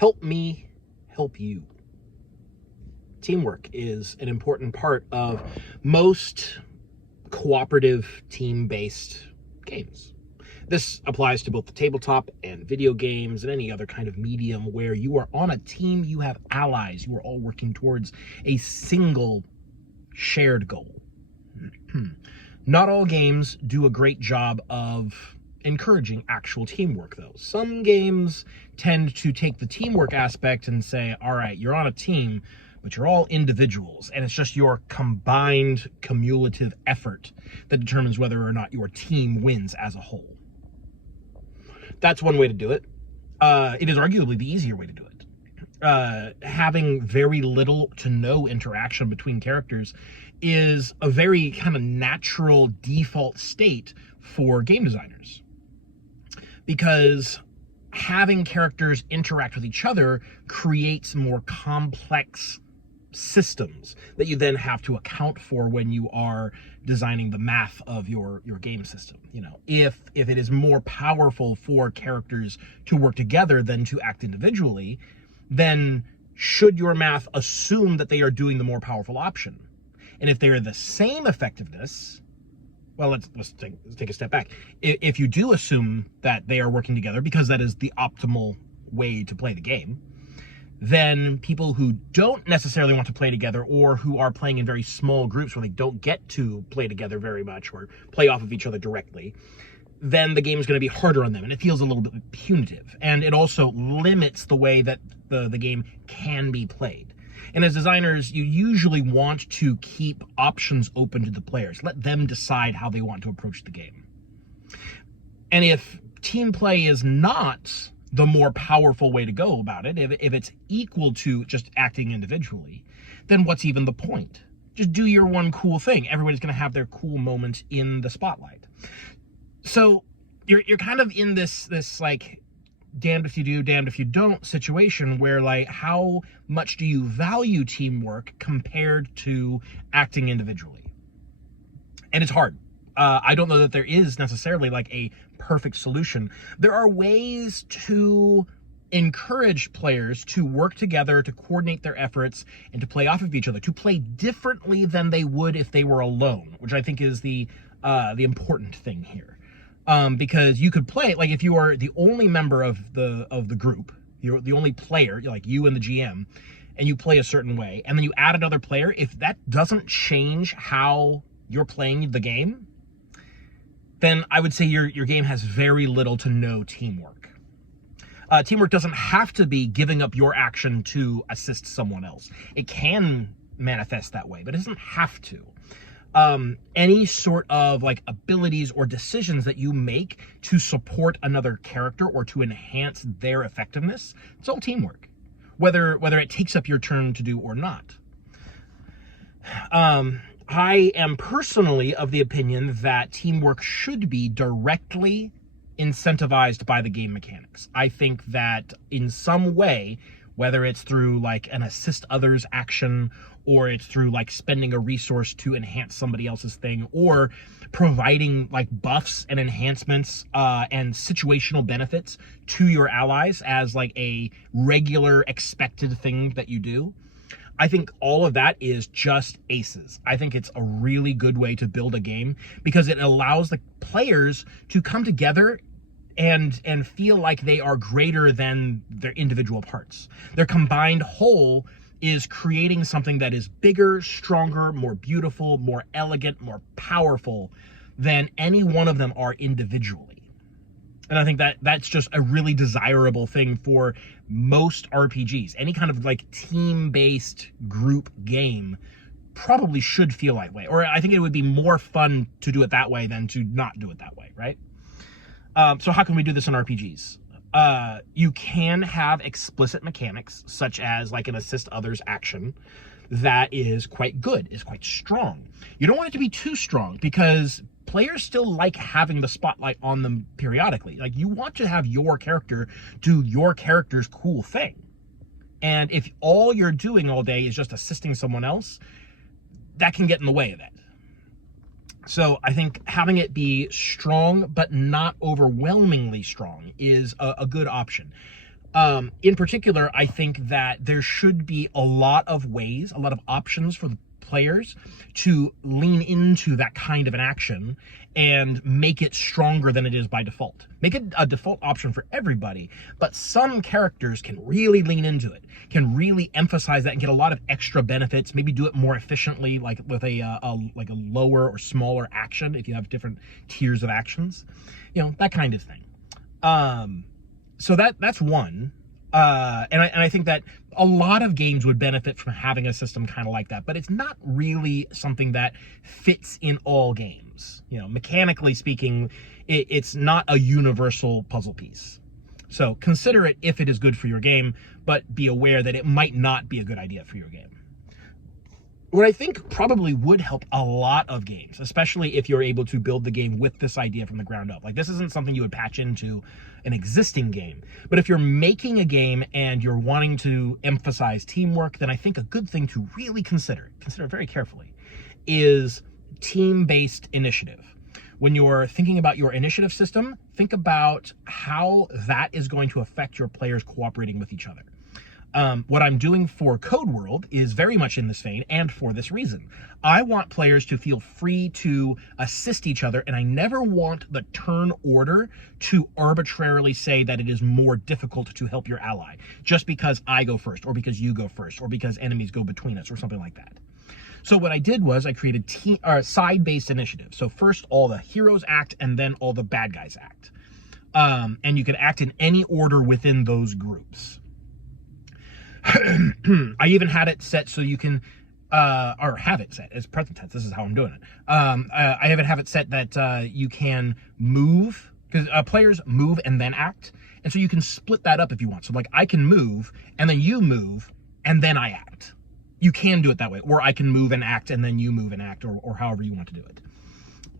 Help me help you. Teamwork is an important part of most cooperative team-based games. This applies to both the tabletop and video games and any other kind of medium where you are on a team, you have allies, you are all working towards a single shared goal. Not all games do a great job of encouraging actual teamwork, though. Some games tend to take the teamwork aspect and say, all right, you're on a team, but you're all individuals, and it's just your combined cumulative effort that determines whether or not your team wins as a whole. That's one way to do it. It is arguably the easier way to do it. Having very little to no interaction between characters is a very kind of natural default state for game designers, because having characters interact with each other creates more complex systems that you then have to account for when you are designing the math of your game system. You know, if it is more powerful for characters to work together than to act individually, then should your math assume that they are doing the more powerful option? And if they are the same effectiveness, well, let's take a step back. If you do assume that they are working together because that is the optimal way to play the game, then people who don't necessarily want to play together, or who are playing in very small groups where they don't get to play together very much or play off of each other directly, then the game is going to be harder on them, and it feels a little bit punitive. And it also limits the way that the game can be played. And as designers, you usually want to keep options open to the players. Let them decide how they want to approach the game. And if team play is not the more powerful way to go about it, if it's equal to just acting individually, then what's even the point? Just do your one cool thing. Everybody's going to have their cool moment in the spotlight. So you're kind of in this like damned if you do, damned if you don't situation where, like, how much do you value teamwork compared to acting individually? And it's hard. I don't know that there is necessarily like a perfect solution. There are ways to encourage players to work together, to coordinate their efforts, and to play off of each other, to play differently than they would if they were alone, which I think is the important thing here. Because you could play, like, if you are the only member of the group, you're the only player, like you and the GM, and you play a certain way, and then you add another player, if that doesn't change how you're playing the game, then I would say your game has very little to no teamwork. Teamwork doesn't have to be giving up your action to assist someone else. It can manifest that way, but it doesn't have to. Any sort of like abilities or decisions that you make to support another character or to enhance their effectiveness, it's all teamwork, whether it takes up your turn to do or not. I am personally of the opinion that teamwork should be directly incentivized by the game mechanics. I think that in some way, whether it's through like an assist others action, or it's through like spending a resource to enhance somebody else's thing, or providing like buffs and enhancements and situational benefits to your allies as like a regular expected thing that you do, I think all of that is just aces. I think it's a really good way to build a game because it allows the players to come together and feel like they are greater than their individual parts. Their combined whole is creating something that is bigger, stronger, more beautiful, more elegant, more powerful than any one of them are individually. And I think that that's just a really desirable thing for most RPGs. Any kind of like team-based group game probably should feel that way. Or I think it would be more fun to do it that way than to not do it that way, right? So how can we do this in RPGs? You can have explicit mechanics, such as like an assist others action, that is quite good, is quite strong. You don't want it to be too strong because players still like having the spotlight on them periodically. Like, you want to have your character do your character's cool thing. And if all you're doing all day is just assisting someone else, that can get in the way of it. So I think having it be strong, but not overwhelmingly strong, is a good option. In particular, I think that there should be a lot of ways, a lot of options for the players to lean into that kind of an action and make it stronger than it is by default. Make it a default option for everybody, but some characters can really lean into it, can really emphasize that and get a lot of extra benefits, maybe do it more efficiently, like with a lower or smaller action if you have different tiers of actions, that kind of thing. So that's one. And I think that a lot of games would benefit from having a system kind of like that, but it's not really something that fits in all games. Mechanically speaking, it's not a universal puzzle piece. So consider it if it is good for your game, but be aware that it might not be a good idea for your game. What I think probably would help a lot of games, especially if you're able to build the game with this idea from the ground up. Like, this isn't something you would patch into an existing game. But if you're making a game and you're wanting to emphasize teamwork, then I think a good thing to really consider very carefully, is team-based initiative. When you're thinking about your initiative system, think about how that is going to affect your players cooperating with each other. What I'm doing for Code World is very much in this vein, and for this reason. I want players to feel free to assist each other, and I never want the turn order to arbitrarily say that it is more difficult to help your ally, just because I go first, or because you go first, or because enemies go between us, or something like that. So what I did was I created side-based initiative. So first all the heroes act, and then all the bad guys act. And you can act in any order within those groups. I even had it set so you can, or have it set as present tense. This is how I'm doing it. I even have it set that you can move, because players move and then act. And so you can split that up if you want. So like I can move and then you move and then I act. You can do it that way. Or I can move and act and then you move and act, or however you want to do it.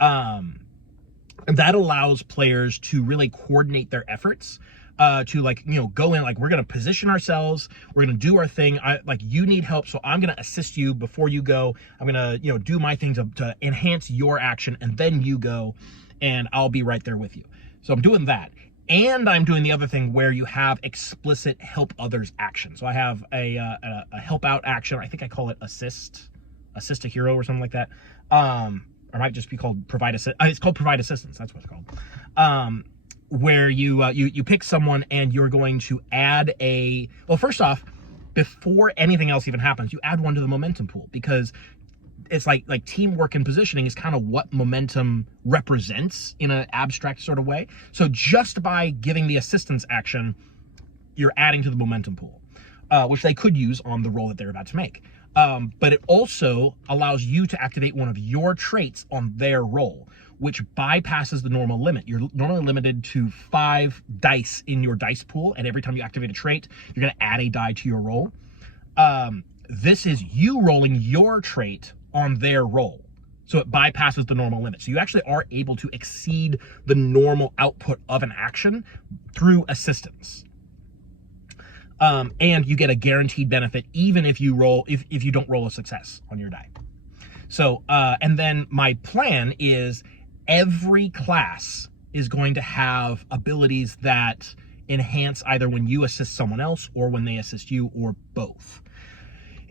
And that allows players to really coordinate their efforts. To go in, like, we're going to position ourselves, we're going to do our thing. You need help, so I'm going to assist you before you go. I'm going to, do my thing to enhance your action, and then you go, and I'll be right there with you. So I'm doing that. And I'm doing the other thing where you have explicit help others action. So I have a help out action. I think I call it assist a hero or something like that. Or it might just be called provide assist. It's called provide assistance. That's what it's called. Where you pick someone and you're going to add first off, before anything else even happens, you add one to the momentum pool, because it's like teamwork and positioning is kind of what momentum represents in an abstract sort of way. So just by giving the assistance action, you're adding to the momentum pool, which they could use on the roll that they're about to make. But it also allows you to activate one of your traits on their roll, which bypasses the normal limit. You're normally limited to 5 dice in your dice pool, and every time you activate a trait, you're gonna add a die to your roll. This is you rolling your trait on their roll, so it bypasses the normal limit. So you actually are able to exceed the normal output of an action through assistance. And you get a guaranteed benefit even if you don't roll a success on your die. So, and then my plan is every class is going to have abilities that enhance either when you assist someone else or when they assist you, or both.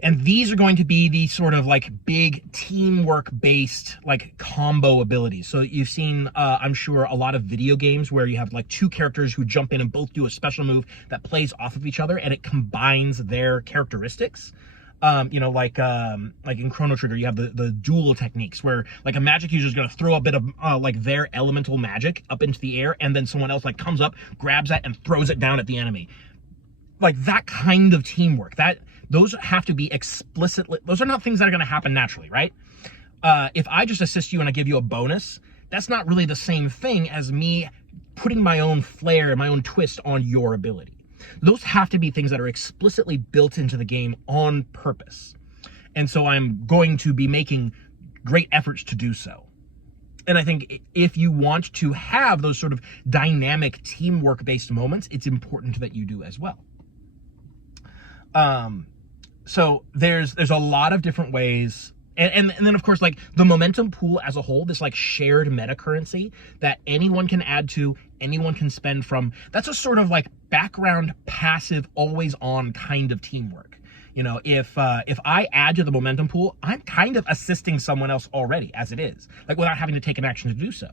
And these are going to be the sort of like big teamwork based like combo abilities. So you've seen, I'm sure, a lot of video games where you have like 2 characters who jump in and both do a special move that plays off of each other, and it combines their characteristics. Like in Chrono Trigger, you have the dual techniques where like a magic user is going to throw a bit of like their elemental magic up into the air, and then someone else like comes up, grabs that, and throws it down at the enemy. Like that kind of teamwork, those have to be explicitly, those are not things that are going to happen naturally, right? If I just assist you and I give you a bonus, that's not really the same thing as me putting my own flair and my own twist on your ability. Those have to be things that are explicitly built into the game on purpose. And so I'm going to be making great efforts to do so. And I think if you want to have those sort of dynamic teamwork-based moments, it's important that you do as well. So there's a lot of different ways. And then, of course, like the momentum pool as a whole, this like shared meta currency that anyone can add to, anyone can spend from, that's a sort of like background, passive, always on kind of teamwork. You know, if I add to the momentum pool, I'm kind of assisting someone else already as it is, like without having to take an action to do so.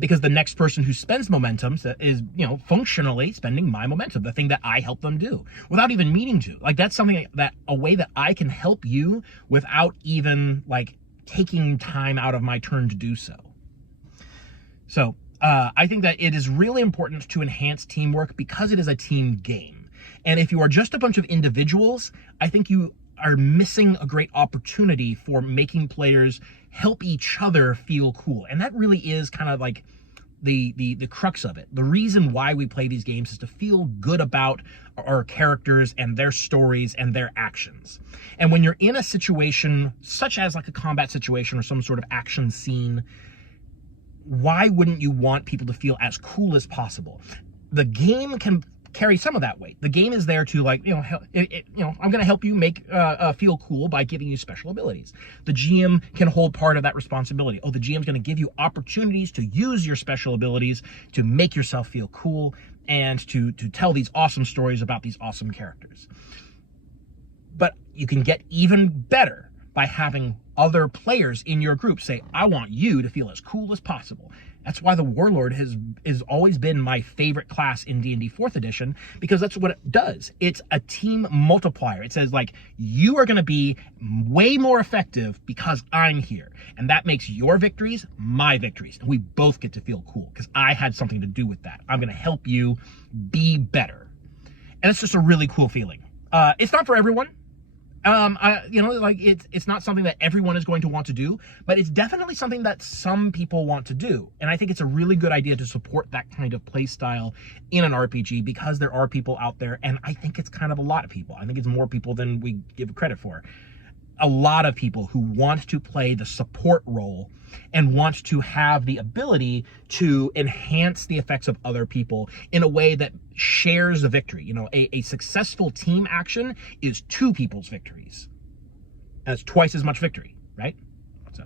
Because the next person who spends momentum is, you know, functionally spending my momentum, the thing that I help them do without even meaning to. Like, that's something that, a way that I can help you without even like taking time out of my turn to do so. So I think that it is really important to enhance teamwork because it is a team game. And if you are just a bunch of individuals, I think you are missing a great opportunity for making players help each other feel cool. And that really is kind of like the crux of it. The reason why we play these games is to feel good about our characters and their stories and their actions. And when you're in a situation such as like a combat situation or some sort of action scene, why wouldn't you want people to feel as cool as possible? The game can carry some of that weight. The game is there to, like, you know, I'm going to help you make feel cool by giving you special abilities. The GM can hold part of that responsibility. Oh, the GM's going to give you opportunities to use your special abilities to make yourself feel cool and to tell these awesome stories about these awesome characters. But you can get even better by having other players in your group say, I want you to feel as cool as possible. That's why the Warlord has always been my favorite class in D&D 4th edition, because that's what it does. It's a team multiplier. It says, like, you are going to be way more effective because I'm here. And that makes your victories my victories. And we both get to feel cool because I had something to do with that. I'm going to help you be better. And it's just a really cool feeling. It's not for everyone. You know, like, it's not something that everyone is going to want to do, but it's definitely something that some people want to do. And I think it's a really good idea to support that kind of play style in an RPG, because there are people out there, and I think it's kind of a lot of people. I think it's more people than we give credit for. A lot of people who want to play the support role and want to have the ability to enhance the effects of other people in a way that shares the victory. You know, a successful team action is two people's victories. That's twice as much victory, right? So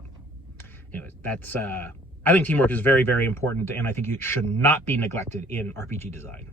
anyways, that's I think teamwork is very, very important, and I think it should not be neglected in RPG design.